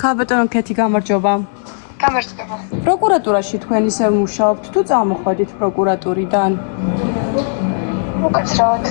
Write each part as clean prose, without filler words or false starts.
ქალბატონო ქეთი გამარჯობა. გამარჯობა. პროკურატურაში თქვენ ისე მუშაობთ თუ წამოხვედით პროკურატურიდან? უკაცრავად.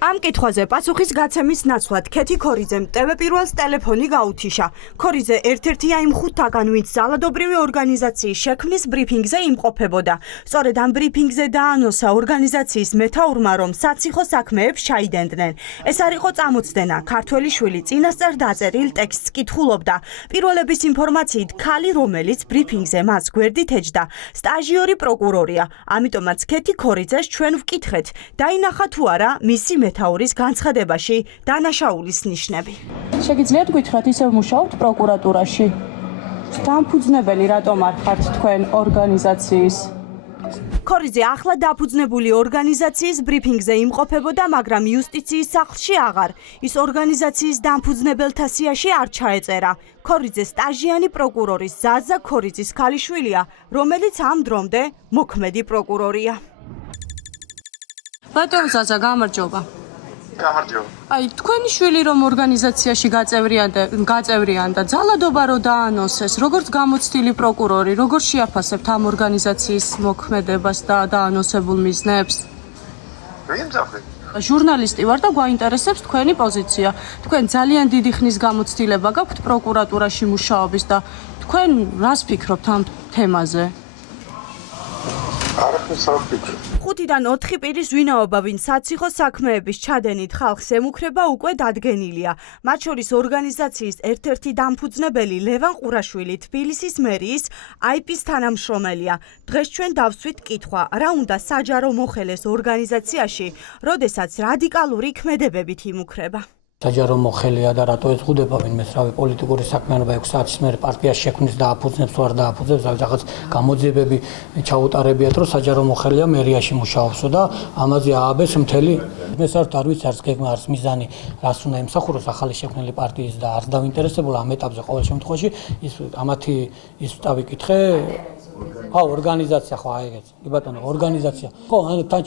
Am კითხვაზე პასუხის გაცემის ნაცვლად ქეთი ქორიძემ TV პირველს ტელეფონი გაუთიშა. ქორიძე ერთ-ერთია იმ ხუთთაგან, ვინც ძალადობრივი ორგანიზაციის შექმნის ბრიფინგზე იმყოფებოდა. სწორედ ამ ბრიფინგზე დაანონსა ორგანიზაციის მეთაურმა, რომ საციხო საქმეებს ჩაიდენდნენ. ეს არ იყო წამოწდენა. ქართველი შვილი წინასწარ დაწერილ ტექსტს კითხულობდა. პირველების ინფორმაციით, ქალი, რომელიც ბრიფინგზე მას გვერდით ეჯდა, სტაჟიორი პროკურორია. ამიტომაც ქეთი ქორიძეს ჩვენ ვკითხეთ, დაინახა თუ არა მისი მეთაურის განცხადებაში დანაშაულის ნიშნები. შეგიძლიათ გითხრათ, ისევ მუშაობთ პროკურატურაში? დამფუძნებელი რატომ არ ხართ თქვენ ორგანიზაციის? ქორიძე ახლა დაფუძნებული ორგანიზაციის ბრიფინგზე იმყოფებოდა, მაგრამ იუსტიციის სახლში აღარ. ის ორგანიზაციის დამფუძნებელთა სიაში არ ჩაეწერა. ქორიძე სტაჟიანი პროკურორის ზაზა ქორიძის ქალიშვილია, რომელიც ამ დრომდე მოქმედი პროკურორია. ბატონო ზაზა, გამარჯობა. გამარჯობა. აი, თქვენი შვილი რომ ორგანიზაციაში გაწევრიანდა, ძალადობა რო დაანონსეს, როგორც გამოცდილი პროკურორი, როგორ შეაფასებთ ამ ორგანიზაციის მოქმედებას და დაანონსებულ მიზნებს? ვინ ძახი? ჟურნალისტი ვარ და გვაინტერესებს თქვენი პოზიცია. თქვენ ძალიან დიდი ხნის გამოცდილება გაქვთ პროკურატურაში მუშაობის და თქვენ რას ფიქრობთ ამ თემაზე? ხუთიდან 4 პირის ვინაობა, ვინც საციხო საქმეების ჩადენით ხალხს ემუქრება, უკვე დადგენილია. მათ შორის ორგანიზაციის ერთ-ერთი დამფუძნებელი ლევან ყურაშვილი, თბილისის მერიის IP-ს თანამშრომელია. დღეს ჩვენ დავსვით კითხვა, რა უნდა საჯარო მოხელეს ორგანიზაციაში, როდესაც რადიკალური ქმედებებით იმუქრება. საჯარო მოხელეა და რატო ეძღუდება ვინმეს რავი პოლიტიკური საქმიანობა 6 საათის მერე პარტიას შექმნის და აფუძნებს თუ არ დააფუძნებს რაღაც გამოძიებები ჩაუტარებიათ რომ საჯარო მოხელეა მერიაში მუშაობსო და ამაზე ააბეს მთელი ეს არ ვიცი არც გეგმა არც მიზანი რას უნდა იმსახუროს ახალი შექმნილი პარტიის და არ დავინტერესებულა ამ ეტაპზე ყოველ შემთხვევაში ის ამათი ის დავიკითხე ორგანიზაცია ხო აი ეგეც კი ბატონო ორგანიზაცია ხო ანუ თან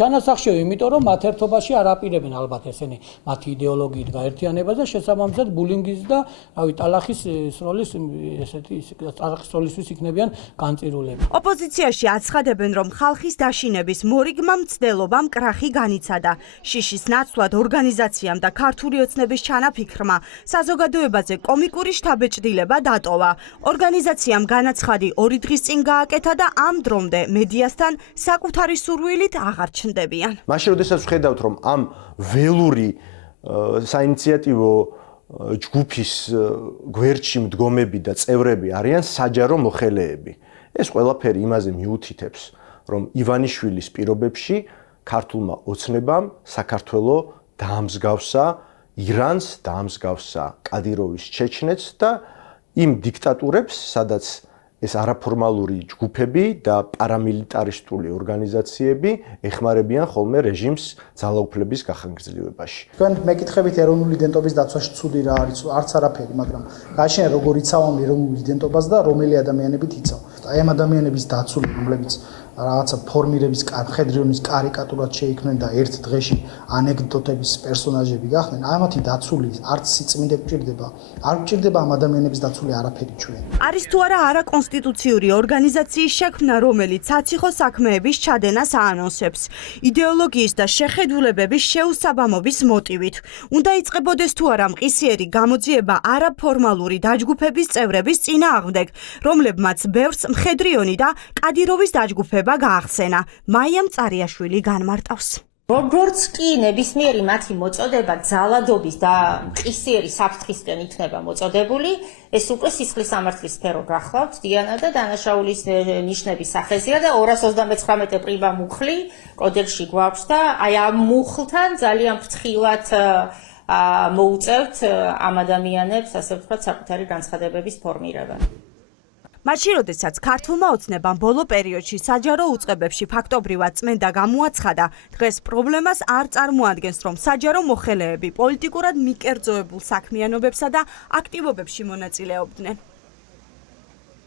ჩანასახშია იმიტომ რომ მათ ერთობაში არ აპირებენ ალბათ ესენი მათი იდეოლოგიით გაერთიანებას და შესაბამისად ბულინგის და რავი ტალახის სროლის ესეთი ტალახის სროლისთვის იქნებიან განწირულები. ოპოზიციაში აცხადებენ, რომ ხალხის დაშინების მორიგმა მცდელობამ კრახი განიცადა. შიშის ნაცვლად ორგანიზაციამ და ქართული ოცნების ჩანაფიქრმა საზოგადოებაზე კომიკური შთაბეჭდილება დატოვა. ორგანიზაციამ განაცხადი 2 დღის წინ გააკეთა და ამ დრომდე მედიასთან საკუთარი სურვილით აღარ ჩნდებიან. მაშინ როდესაც ვხედავთ, რომ ამ ველური საინიციატივო ჯგუფის გვერდში მდგომები და წევრები არიან საჯარო მოხელეები. ეს ყველაფერი იმაზე მიუთითებს, რომ ივანიშვილის პირობებში ქართულმა ოცნებამ საქართველო დაამსგავსა ირანს, დაამსგავსა კადიროვის ჩეჩნეთს და იმ დიქტატურებს, სადაც ეს არაფორმალური ჯგუფები და პარამილიტარისტული ორგანიზაციები ეხმარებიან ხოლმე რეჟიმს ძალაუფლების გახანგრძლივებაში. თქვენ მეკითხებით ეროვნული იდენტობის დაცვაში ცუდი რა არის, არც არაფერი, მაგრამ გააშენა როგორ იცავ ეროვნულ იდენტობას და რომელი ადამიანებით იცავ. აი ამ ადამიანების დაცული, რომლებიც რაღაცა ფორმირების ხედრიონის კარიკატურად შეიქმნენ და ერთ დღეში ანეკდოტების პერსონაჟები გახდნენ, ამათი დაცული არც სიწმინდე გჭირდება, არ გჭირდება ამ ადამიანების დაცული არაფერი ჩვენ. არის თუ არა არაკონსტიტუციური ორგანიზაციის შექმნა, რომელიც საციხო საქმეების ჩადენას აანონსებს, იდეოლოგიის და შეხედულებების შეუსაბამობის მოტივით. უნდა იწყებოდეს თუ არა მყისიერი გამოძიება არაფორმალური დაჯგუფების წევრების წინააღმდეგ, რომლებმაც ბევრს მხედრიონი და კადიროვის დაჯგუფება გაახსენა. მაიამ წარიაშვილი განმარტავს. როგორც კი ნებისმიერი მათი მოწოდება ძალადობის და მყისიერი საფრთხისკენ იქნება მოწოდებული, ეს უკვე სისხლის სამართლის სფერო გახლავთ, დიანა და დანაშაულის ნიშნების სახეზეა და 229 პრიმა მუხლი კოდექსში გვაქვს და აი ამ მუხლთან ძალიან ფრთხილად მოუწევთ ამ ადამიანებს, ასე ვთქვათ, საკუთარი განცხადებების ფორმირება. მაშინ როდესაც ქართულმა ოცნებამ ბოლო პერიოდში საჯარო უწყებებში ფაქტობრივად წმენდა გამოაცხადა, დღეს პრობლემას არ წარმოადგენს, რომ საჯარო მოხელეები პოლიტიკურად მიკერძოებულ საქმიანობებსა და აქტივობებში მონაწილეობდნენ.